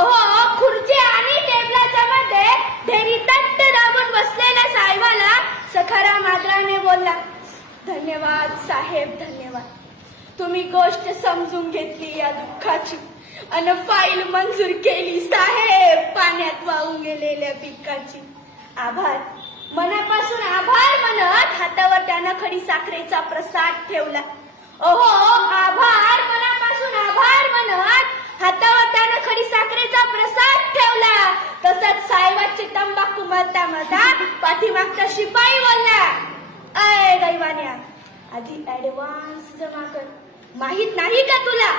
ओहो खुर्ची आणि टेबलाच्या मध्ये ढेरी तट्ट दाबून बसलेल्या साहेबाला सखाराम आदराने बोलला धन्यवाद साहेब धन्यवाद. तुम्ही गोष्ट समजून घेतली या दुःखाची. अन फाईल मंजूर केली साहेब पाण्यात वाहून गेलेल्या पिकाची. आभार. मनापासून आभार म्हणत हातावर त्यानं खडी साखरेचा प्रसाद ठेवला. ओहो आभार मनापासून आभार म्हणत हातावर त्यानं खडी साखरेचा प्रसाद ठेवला तसंच साहेबाची तंबाखू मरता मरता पाठीमागचा शिपाई बोलला अय दैवान्या आधी ऍडव्हान्स जमा कर. माहीत नाही का तुला?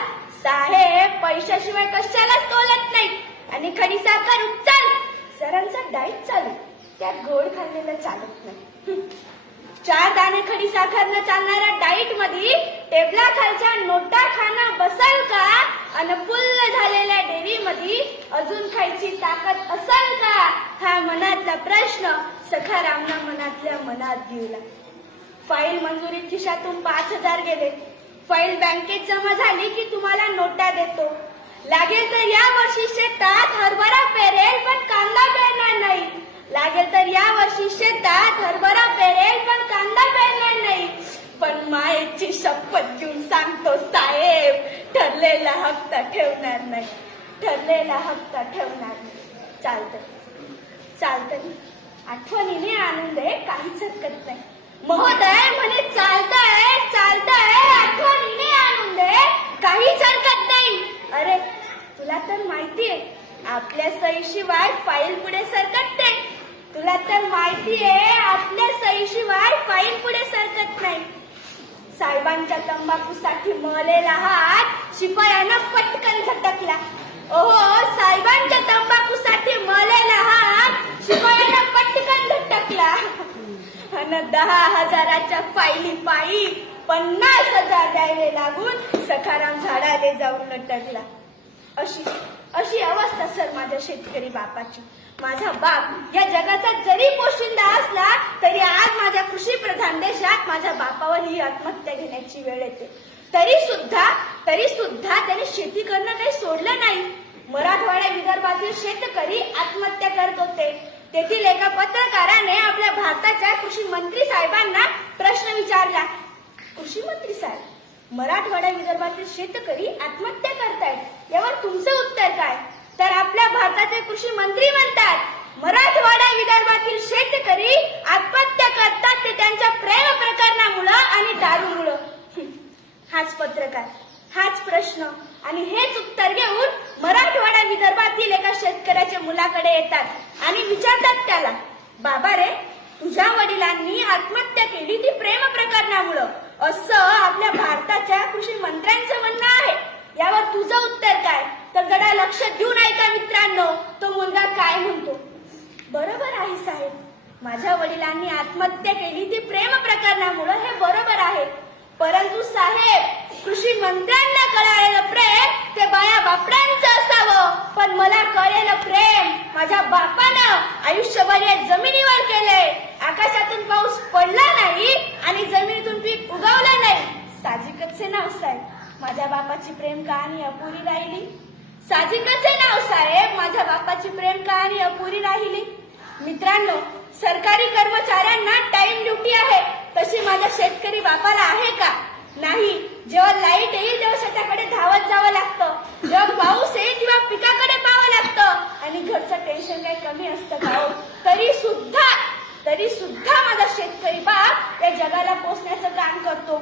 साहेब पैशाशिवाय कशालाच तोलत नाही? आणि खडी साखर उचल. सरांचा डाईट चालू. त्यात गोड खाल्लेलं चालत नाही. चार दाणे खडी साखरनं चालणारा डाईट टेबला खालच्या नोटा खाणं बसल का आणि फुल्ल झालेल्या डेरी मध्ये अजून खायची ताकद असल का? हा मनातला प्रश्न सखारामना मनातल्या मनात गेला फाईल मंजुरीत खिशातून पाच हजार गेले. फाईल बँकेत जमा झाली की तुम्हाला नोटा देतो. लागेल तर या वर्षी शेतात हरभरा पेरेल पण कांदा पेरणार नाही. लागेल तर या वर्षी शेतात हरभरा पेरेल पण कांदा पेरणार नाही पण पटकून सांगतो साहेब ठरलेला हप्ता ठेवणार नाही ठरलेला हप्ता ठेवणार नाही चालतं चालतं आठवणीने आनंद आहे काहीच हरकत नाही महोदय म्हणे चालतंय चालतंय आठवणीने आनंद आहे काहीच हरकत नाही अरे तुला तर माहितीये आपल्या सहीशिवाय फाईल पुढे सरकत नाही. तुला तर माहितीये आपल्या सहीशिवाय फाईल पुढे सरकत नाही. साहेबांच्या तंबाखूसाठी मळलेला हात शिपायानं पटकन झटकला. ओहो साहेबांच्या तंबाखूसाठी मळलेला हात शिपायानं पटकन झटकला. अन दहा हजाराच्या फायली पायी पन्नास हजार द्यायला लागून सखाराम झाडाले जाऊन लटकला. अशी अशी अवस्था सर माझ्या शेतकरी बापाची. माझा बाप या जगाचा जरी पोशिंदा असला तरी आज माझ्या कृषी प्रधान देशात माझ्या बापावर ही आत्महत्या घेण्याची वेळ येते. तरी सुद्धा तरी सुद्धा त्याने शेती करणं काही सोडलं नाही. मराठवाड्या विदर्भातील शेतकरी आत्महत्या करत होते. तेथील एका पत्रकाराने आपल्या भारताच्या कृषी मंत्री साहेबांना प्रश्न विचारला कृषी मंत्री साहेब मराठवाड्या विदर्भातील शेतकरी आत्महत्या करतायत यावर तुमचं उत्तर काय? तर आपल्या भारताचे कृषी मंत्री म्हणतात मराठवाडा विदर्भातील शेतकरी आत्महत्या करतात ते त्यांच्या प्रेम प्रकरणामुळं आणि दारूमुळं. हाच पत्रकार हाच प्रश्न. आणि हेच उत्तर घेऊन मराठवाडा विदर्भातील एका शेतकऱ्याच्या मुलाकडे येतात आणि विचारतात त्याला बाबा रे तुझ्या वडिलांनी आत्महत्या केली ती प्रेम प्रकरणामुळं. असं आपल्या भारताच्या कृषी मंत्र्यांचं म्हणणं आहे. यावर तुझं उत्तर काय? तर जरा लक्ष देऊन ऐका मित्रांनो तो मुलगा काय म्हणतो? बरोबर आहे साहेब. माझ्या वडिलांनी आत्महत्या केली ती प्रेम प्रकरणामुळं हे बरोबर आहे. परंतु साहेब कृषी मंत्र्यांना कळालेलं प्रेम ते बाया बापडांचं असावं. पण मला कळलेलं प्रेम माझ्या बापानं आयुष्यभर या जमिनीवर केलंय. आकाशातून पाऊस पडला नाही आणि जमिनीतून पीक उगवलं नाही. साहजिकच आहे नाव साहेब? माझ्या बापाची प्रेम कहाणी अपुरी राहिली. साहजिकच नाव साहेब माझ्या बापाची प्रेम कहाणी अपुरी राहिली. मित्रांनो सरकारी कर्मचाऱ्यांना टाइम ड्युटी आहे. तशी माझ्या शेतकरी बापाला आहे का? नाही. जेव्हा लाइट येईल तेव्हा शेताकडे धावत जावं लागतं. जेव्हा पाऊस येईल तेव्हा पिकाकडे पाहावं लागतं. आणि घरचं टेन्शन काही कमी असतं का हो? तरी सुद्धा तरी सुद्धा माझा शेतकरी बाप या जगाला पोचण्याचं काम करतो.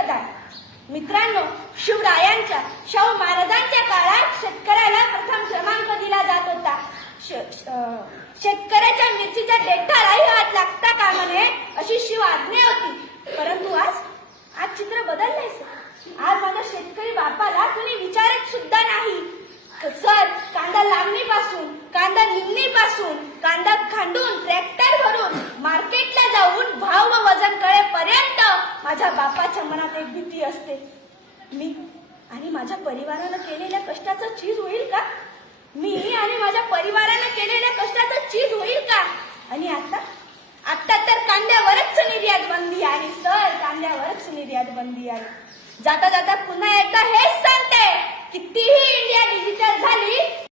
मित्रांनो शिवरायांच्या शाहू महाराजांच्या काळात शेतकऱ्याला प्रथम क्रमांक दिला जात होता. शेतकऱ्याच्या मिरचीच्या देठालाही हात लागता कामा नये अशी शिव आज्ञा होती. परंतु आज आज चित्र बदललंय सर. आज माझ्या शेतकरी बापाला कुणी विचारत सुद्धा नाही. सर कांदा लांबणीपासून कांदा निघणीपासून कांदा खांडून ट्रॅक्टर भरून एक भीती असते. मी आणि माझ्या परिवारानं केलेल्या कष्टाचं चीज होईल का? मी आणि माझ्या परिवारानं केलेल्या कष्टाचं चीज होईल का? आणि आता? आता तर कांद्यावरच निर्यात बंदी आहे सर. कांद्यावरच निर्यात बंदी आहे. जाता जाता पुन्हा एकदा हेच सांगते. कितीही इंडिया डिजिटल झाली